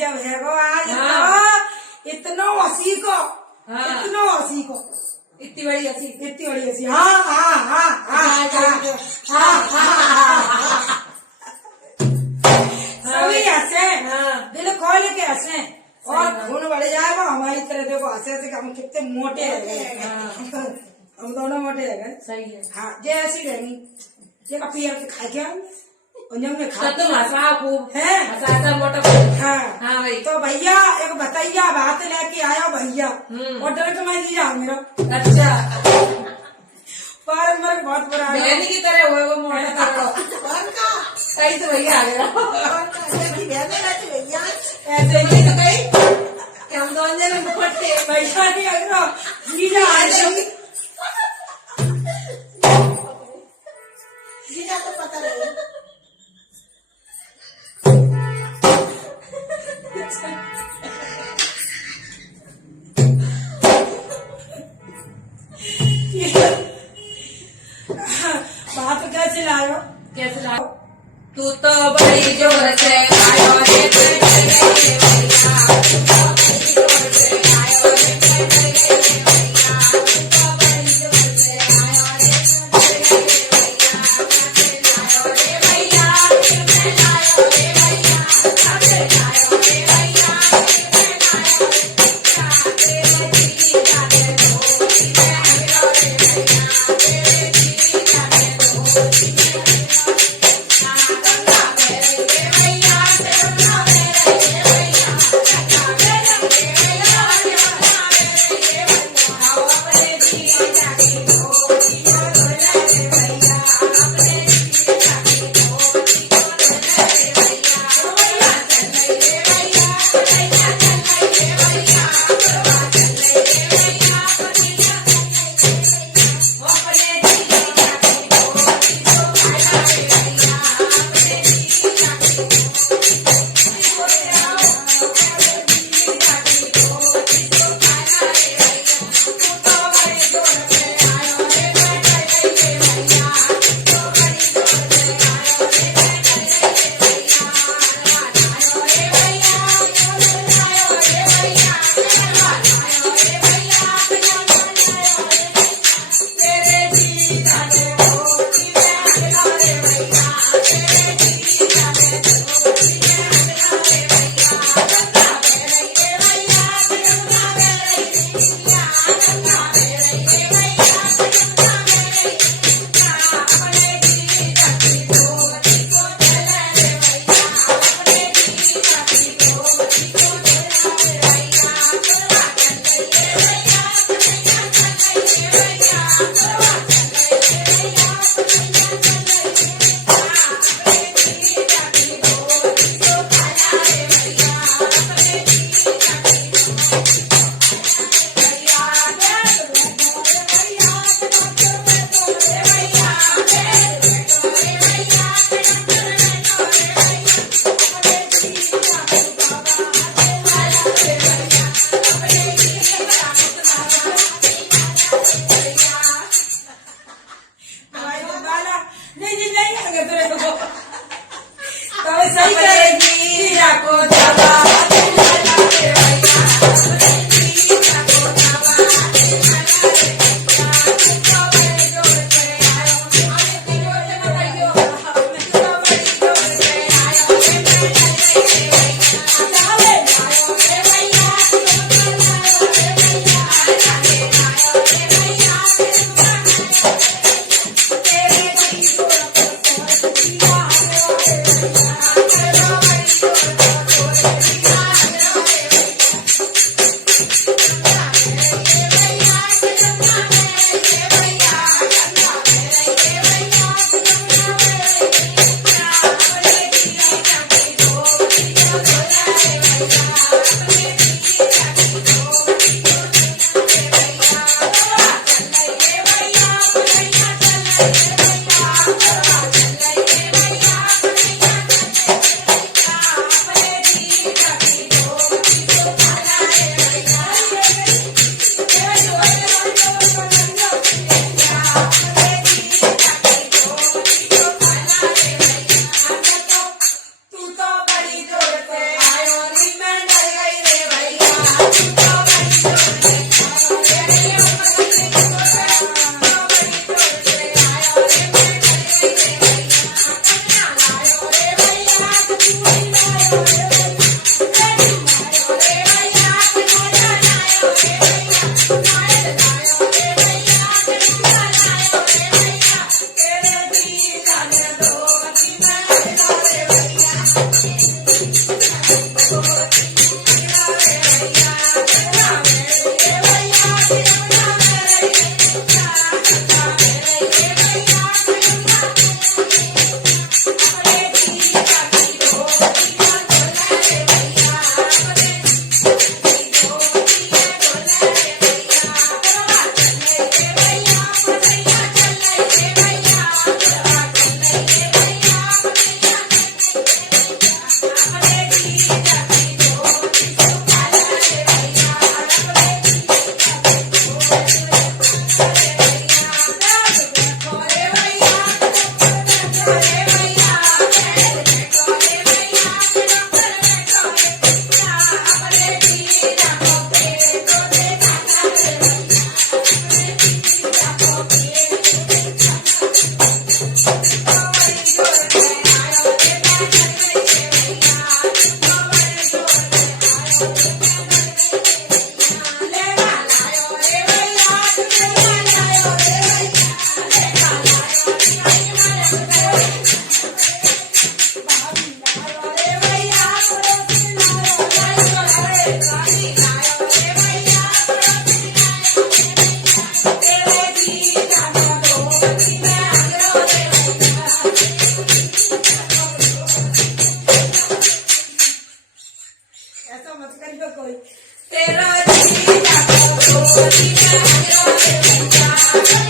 जब है वो आज इतना हंसी को इतना हंसी को इतनी बड़ी हंसी हाँ हाँ हाँ हाँ सभी हंसे दिल खोल के हंसे और खून बढ़ जाएगा हमारी तरह। देखो हंसे हंसे हम कितने मोटे है हम दोनों मोटे है। सही है। हाँ जे ऐसी रहेंगी ये का पियर के खा क्या और जब में खा तो हंसा खूब है हंसा मोटा। हाँ हाँ भाई। तो भैया एक बताइया बात लेके आया भैया और डर के मैं ली जाओ मेरा। अच्छा पर मेरे बहुत बुरा है बहन की तरह हुए वो मोटा तगड़ा कहीं तो भैया आ गया ऐसे ही तो कहीं हम दोनों जने मोटे पैसा नहीं अगर ली जा जीजा तो पता नहीं बात कैसे लायो कैसे लाओ तू तो बड़ी जोर से आयो रे भैया ऐसा मत करियो कोई तेरा जीजा को जीजा रो रे